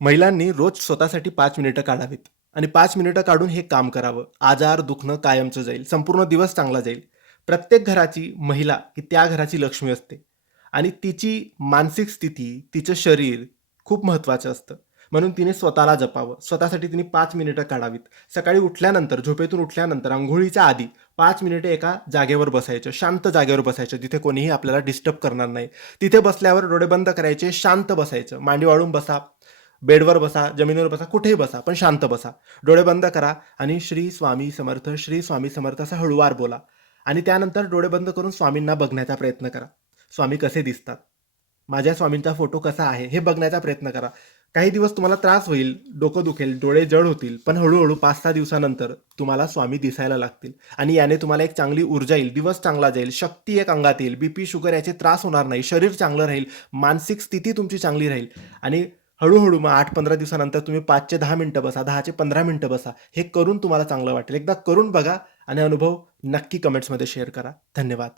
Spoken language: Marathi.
महिलांनी रोज स्वतःसाठी 5 मिनिटं काढावीत आणि 5 मिनिटं काढून हे काम करावं. आजार दुखणं कायमचं जाईल, संपूर्ण दिवस चांगला जाईल. प्रत्येक घराची महिला ही त्या घराची लक्ष्मी असते आणि तिची मानसिक स्थिती, तिचं शरीर खूप महत्त्वाचं असतं. म्हणून तिने स्वतःला जपावं. स्वतःसाठी तिने 5 मिनिटं काढावीत. सकाळी उठल्यानंतर, झोपेतून उठल्यानंतर, अंघोळीच्या आधी 5 मिनिटं एका जागेवर बसायचं, शांत जागेवर बसायचं, जिथे कोणीही आपल्याला डिस्टर्ब करणार नाही. तिथे बसल्यावर डोळे बंद करायचे, शांत बसायचं. मांडी वाळून बसा, बेडवर बसा, जमिनीवर बसा, कुठेही बसा, पण शांत बसा. डोळे बंद करा आणि श्री स्वामी समर्थ, श्री स्वामी समर्थ असं हळूवार बोला. आणि त्यानंतर डोळे बंद करून स्वामींना बघण्याचा प्रयत्न करा. स्वामी कसे दिसतात, माझ्या स्वामींचा फोटो कसा आहे हे बघण्याचा प्रयत्न करा. काही दिवस तुम्हाला त्रास होईल, डोकं दुखेल, डोळे जड होतील, पण हळूहळू 5-6 दिवसानंतर तुम्हाला स्वामी दिसायला लागतील आणि याने तुम्हाला एक चांगली ऊर्जा येईल, दिवस चांगला जाईल, शक्ती एक अंगात येईल, बीपी शुगर याचे त्रास होणार नाही, शरीर चांगलं राहील, मानसिक स्थिती तुमची चांगली राहील. आणि हळूहळू मग 8-15 दिवसानंतर तुम्ही 5 चे 10 मिनिटं बसा, 10 चे 15 मिनिटं बसा. हे करून तुम्हाला चांगलं वाटेल. एकदा करून बघा आणि अनुभव नक्की कमेंट्समध्ये शेअर करा. धन्यवाद.